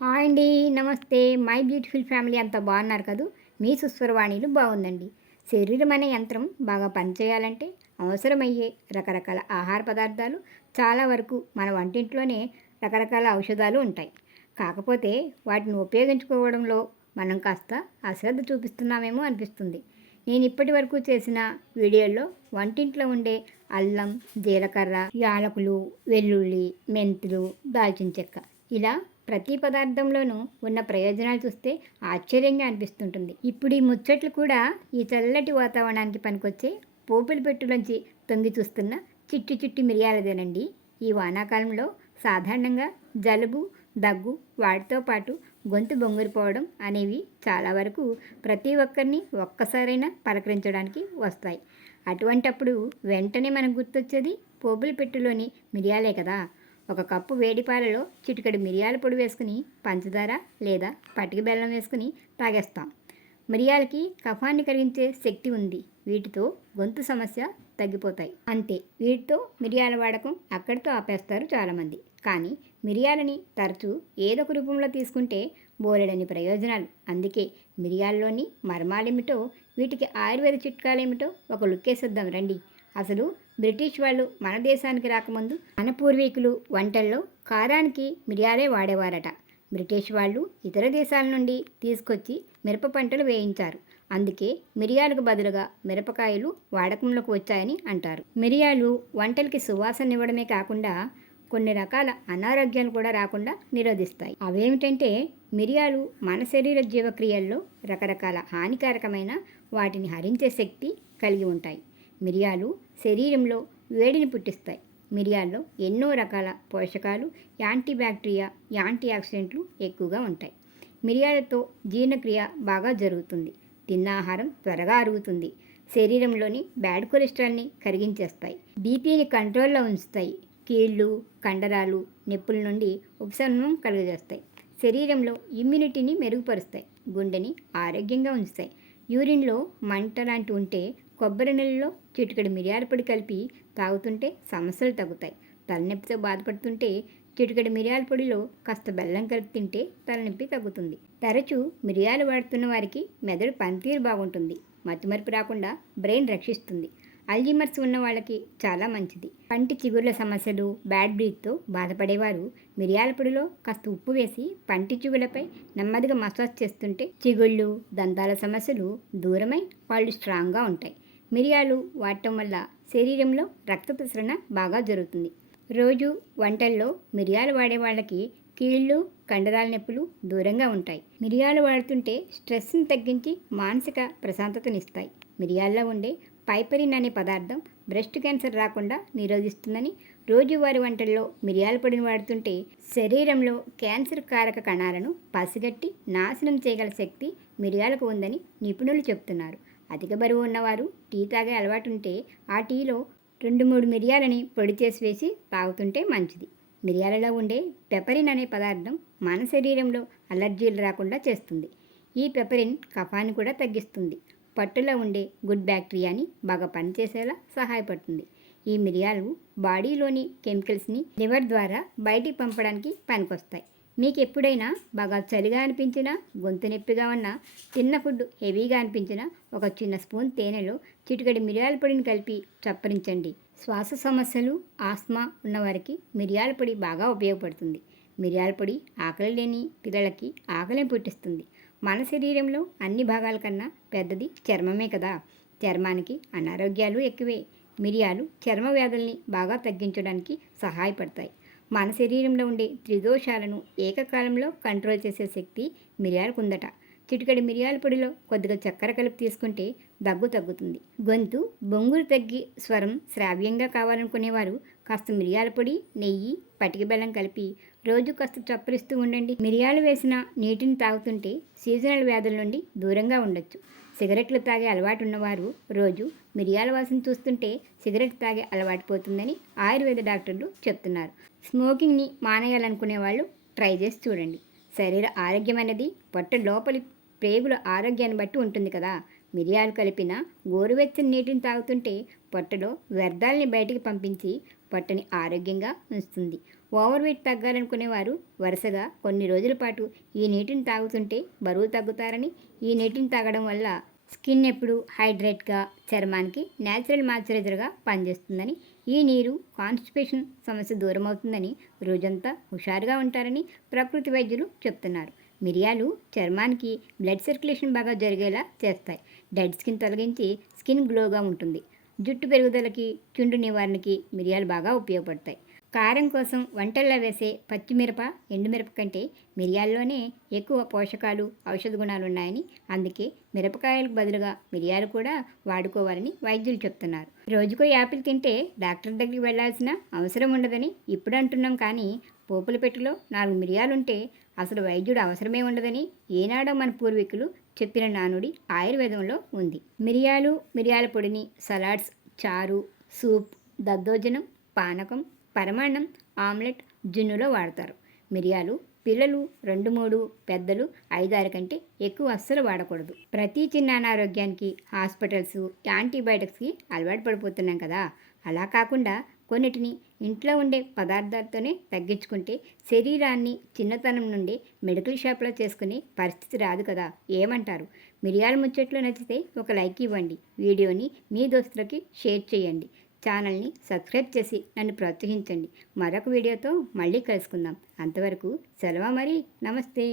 Hi అండి. నమస్తే. My beautiful family అంతా బాగున్నారు కదూ. మీ సుస్వరవాణిలు బాగుందండి. శరీరం అనే యంత్రం బాగా పనిచేయాలంటే అవసరమయ్యే రకరకాల ఆహార పదార్థాలు చాలా వరకు మన వంటింట్లోనే రకరకాల ఔషధాలు ఉంటాయి. కాకపోతే వాటిని ఉపయోగించుకోవడంలో మనం కాస్త అశ్రద్ధ చూపిస్తున్నామేమో అనిపిస్తుంది. నేను ఇప్పటి వరకు చేసిన వీడియోల్లో వంటింట్లో ఉండే అల్లం, జీలకర్ర, యాలకులు, వెల్లుల్లి, మెంతులు, దాల్చిన చెక్క ఇలా ప్రతి పదార్థంలోనూ ఉన్న ప్రయోజనాలు చూస్తే ఆశ్చర్యంగా అనిపిస్తుంటుంది. ఇప్పుడు ఈ ముచ్చట్లు కూడా ఈ చల్లటి వాతావరణానికి పనికొచ్చే పోపుల పెట్టులోంచి తొంగి చూస్తున్న చిట్టి చిట్టి మిరియాలదేనండి. ఈ వానాకాలంలో సాధారణంగా జలుబు, దగ్గు, వాటితో పాటు గొంతు బొంగురిపోవడం అనేవి చాలా వరకు ప్రతి ఒక్కరిని ఒక్కసారైనా పలకరించడానికి వస్తాయి. అటువంటప్పుడు వెంటనే మనకు గుర్తొచ్చేది పోపుల పెట్టులోని మిరియాలే కదా. ఒక కప్పు వేడి పాలలో చిటికెడు మిరియాల పొడి వేసుకుని పంచదార లేదా పటిక బెల్లం వేసుకుని తాగేస్తాం. మిరియాలకి కఫాన్ని కరిగించే శక్తి ఉంది. వీటితో గొంతు సమస్య తగ్గిపోతాయి. అంతే, వీటితో మిరియాల వాడకం అక్కడితో ఆపేస్తారు చాలామంది. కానీ మిరియాలని తరచూ ఏదొక రూపంలో తీసుకుంటే బోలెడని ప్రయోజనాలు. అందుకే మిరియాల్లోని మర్మాలేమిటో, వీటికి ఆయుర్వేద చిట్కాలేమిటో ఒక లుక్కేసేద్దాం రండి. అసలు బ్రిటిష్ వాళ్ళు మన దేశానికి రాకముందు మన పూర్వీకులు వంటల్లో కారానికి మిరియాలే వాడేవారట. బ్రిటిష్ వాళ్ళు ఇతర దేశాల నుండి తీసుకొచ్చి మిరప పంటలు వేయించారు. అందుకే మిరియాలకు బదులుగా మిరపకాయలు వాడకంలోకి వచ్చాయని అంటారు. మిరియాలు వంటలకి సువాసననివ్వడమే కాకుండా కొన్ని రకాల అనారోగ్యాలు కూడా రాకుండా నిరోధిస్తాయి. అవేమిటంటే, మిరియాలు మన శరీర జీవక్రియల్లో రకరకాల హానికారకమైన వాటిని హరించే శక్తి కలిగి ఉంటాయి. మిరియాలు శరీరంలో వేడిని పుట్టిస్తాయి. మిరియాల్లో ఎన్నో రకాల పోషకాలు, యాంటీబ్యాక్టీరియా, యాంటీ ఆక్సిడెంట్లు ఎక్కువగా ఉంటాయి. మిరియాలతో జీర్ణక్రియ బాగా జరుగుతుంది. తిన్న ఆహారం త్వరగా అరుగుతుంది. శరీరంలోని బ్యాడ్ కొలెస్ట్రాల్ని కరిగించేస్తాయి. బీపీని కంట్రోల్లో ఉంచుతాయి. కీళ్ళు, కండరాలు, నొప్పుల నుండి ఉపశమనం కలుగజేస్తాయి. శరీరంలో ఇమ్యూనిటీని మెరుగుపరుస్తాయి. గుండెని ఆరోగ్యంగా ఉంచుతాయి. యూరిన్లో మంట లాంటి ఉంటే కొబ్బరి నీళ్ళలో చిటికెడు మిరియాల పొడి కలిపి తాగుతుంటే సమస్యలు తగ్గుతాయి. తలనొప్పితో బాధపడుతుంటే చిటికెడు మిరియాల పొడిలో కాస్త బెల్లం కలిపి తింటే తలనొప్పి తగ్గుతుంది. తరచూ మిరియాలు వాడుతున్న వారికి మెదడు పనితీరు బాగుంటుంది. మతిమరుపు రాకుండా బ్రెయిన్ రక్షిస్తుంది. అల్జీమర్స్ ఉన్న వాళ్ళకి చాలా మంచిది. పంటి చిగుర్ల సమస్యలు, బ్యాడ్ బ్రీత్తో బాధపడేవారు మిరియాల పొడిలో కాస్త ఉప్పు వేసి పంటి చిగుళ్ళపై నెమ్మదిగా మసాజ్ చేస్తుంటే చిగుళ్ళు, దంతాల సమస్యలు దూరమై వాళ్ళు స్ట్రాంగ్గా ఉంటాయి. మిరియాలు వాడటం వల్ల శరీరంలో రక్త ప్రసరణ బాగా జరుగుతుంది. రోజు వంటల్లో మిరియాలు వాడే వాళ్ళకి కీళ్ళు, కండరాల నొప్పులు దూరంగా ఉంటాయి. మిరియాలు వాడుతుంటే స్ట్రెస్ని తగ్గించి మానసిక ప్రశాంతతనిస్తాయి. మిరియాల్లో ఉండే పైపరిన్ అనే పదార్థం బ్రెస్ట్ క్యాన్సర్ రాకుండా నిరోధిస్తుందని రోజువారీ వంటల్లో మిరియాల పొడిని వాడుతుంటే శరీరంలో క్యాన్సర్ కారక కణాలను పసిగట్టి నాశనం చేయగల శక్తి మిరియాలకు ఉందని నిపుణులు చెప్తున్నారు. అధిక బరువు ఉన్నవారు టీ తాగే అలవాటుంటే ఆ టీలో 2-3 మిరియాలని పొడి చేసి వేసి తాగుతుంటే మంచిది. మిరియాలలో ఉండే పెపరిన్ అనే పదార్థం మన శరీరంలో అలర్జీలు రాకుండా చేస్తుంది. ఈ పెపరిన్ కఫాన్ని కూడా తగ్గిస్తుంది. పట్టులో ఉండే గుడ్ బ్యాక్టీరియాని బాగా పనిచేసేలా సహాయపడుతుంది. ఈ మిరియాలు బాడీలోని కెమికల్స్ని లివర్ ద్వారా బయటికి పంపడానికి పనికొస్తాయి. మీకు ఎప్పుడైనా బాగా చలిగా అనిపించినా, గొంతు నొప్పిగా ఉన్నా, తిన్న ఫుడ్ హెవీగా అనిపించినా ఒక చిన్న స్పూన్ తేనెలో చిటికెడు మిరియాల పొడిని కలిపి చప్పరించండి. శ్వాస సమస్యలు, ఆస్మా ఉన్నవారికి మిరియాల పొడి బాగా ఉపయోగపడుతుంది. మిరియాల పొడి ఆకలి లేని పిల్లలకి ఆకలిని పుట్టిస్తుంది. మన శరీరంలో అన్ని భాగాల కన్నా పెద్దది చర్మమే కదా. చర్మానికి అనారోగ్యాలు ఎక్కువే. మిరియాలు చర్మ వ్యాధుల్ని బాగా తగ్గించడానికి సహాయపడతాయి. మన శరీరంలో ఉండే త్రిదోషాలను ఏకకాలంలో కంట్రోల్ చేసే శక్తి మిరియాలకు ఉందట. చిటికెడు మిరియాల పొడిలో కొద్దిగా చక్కెర కలిపి తీసుకుంటే దగ్గు తగ్గుతుంది. గొంతు బొంగురు తగ్గి స్వరం శ్రావ్యంగా కావాలనుకునేవారు కాస్త మిరియాల పొడి, నెయ్యి, పటిక బెల్లం కలిపి రోజు కాస్త చప్పరిస్తూ ఉండండి. మిరియాలు వేసిన నీటిని తాగుతుంటే సీజనల్ వ్యాధుల నుండి దూరంగా ఉండొచ్చు. సిగరెట్లు తాగే అలవాటు ఉన్నవారు రోజు మిరియాల వాసన చూస్తుంటే సిగరెట్ తాగే అలవాటు పోతుందని ఆయుర్వేద డాక్టర్లు చెప్తున్నారు. స్మోకింగ్ని మానేయాలనుకునే వాళ్ళు ట్రై చేసి చూడండి. శరీర ఆరోగ్యం అనేది పొట్ట లోపలి ప్రేగుల ఆరోగ్యాన్ని బట్టి ఉంటుంది కదా. మిరియాలు కలిపిన గోరువెచ్చని నీటిని తాగుతుంటే పొట్టలో వ్యర్థాలని బయటికి పంపించి పొట్టని ఆరోగ్యంగా ఉంచుతుంది. ఓవర్ వెయిట్ తగ్గాలనుకునేవారు వరుసగా కొన్ని రోజుల పాటు ఈ నీటిని తాగుతుంటే బరువు తగ్గుతారని, ఈ నీటిని తాగడం వల్ల స్కిన్ ఎప్పుడు హైడ్రేట్గా, చర్మానికి న్యాచురల్ మాయిశ్చరైజర్గా పనిచేస్తుందని, ఈ నీరు కాన్స్టిపేషన్ సమస్య దూరం అవుతుందని, రోజంతా హుషారుగా ఉంటారని ప్రకృతి వైద్యులు చెప్తున్నారు. మిరియాలు చర్మానికి బ్లడ్ సర్క్యులేషన్ బాగా జరిగేలా చేస్తాయి. డెడ్ స్కిన్ తొలగించి స్కిన్ గ్లోగా ఉంటుంది. జుట్టు పెరుగుదలకి, చుండు నివారణకి మిరియాలు బాగా ఉపయోగపడతాయి. కారం కోసం వంటల్లో వేసే పచ్చిమిరప, ఎండుమిరప కంటే మిరియాల్లోనే ఎక్కువ పోషకాలు, ఔషధ గుణాలు ఉన్నాయని, అందుకే మిరపకాయలకు బదులుగా మిరియాలు కూడా వాడుకోవాలని వైద్యులు చెప్తున్నారు. రోజుకో యాపిల్ తింటే డాక్టర్ దగ్గరికి వెళ్లాల్సిన అవసరం ఉండదని ఇప్పుడు అంటున్నాం, కానీ పోపుల పెట్టెలో 4 మిరియాలుంటే అసలు వైద్యుడు అవసరమే ఉండదని ఏనాడో మన పూర్వీకులు చెప్పిన నానుడి ఆయుర్వేదంలో ఉంది. మిరియాలు, మిరియాల పొడిని సలాడ్స్, చారు, సూప్, దద్దోజనం, పానకం, పరమాన్నం, ఆమ్లెట్, జున్నులో వాడతారు. మిరియాలు పిల్లలు 2-3, పెద్దలు 5-6 కంటే ఎక్కువ అస్సలు వాడకూడదు. ప్రతి చిన్న అనారోగ్యానికి హాస్పిటల్స్, యాంటీబయాటిక్స్కి అలవాటు పడిపోతున్నాం కదా. అలా కాకుండా కొన్నిటిని ఇంట్లో ఉండే పదార్థాలతోనే తగ్గించుకుంటే శరీరాన్ని చిన్నతనం నుండి మెడికల్ షాప్లో చేసుకునే పరిస్థితి రాదు కదా. ఏమంటారు? మిరియాల ముచ్చట్లు నచ్చితే ఒక లైక్ ఇవ్వండి. వీడియోని మీ దోస్తులకి షేర్ చేయండి. ఛానల్ని సబ్స్క్రైబ్ చేసి నన్ను ప్రోత్సహించండి. మరొక వీడియోతో మళ్ళీ కలుసుకుందాం. అంతవరకు సెలవు మరి. నమస్తే.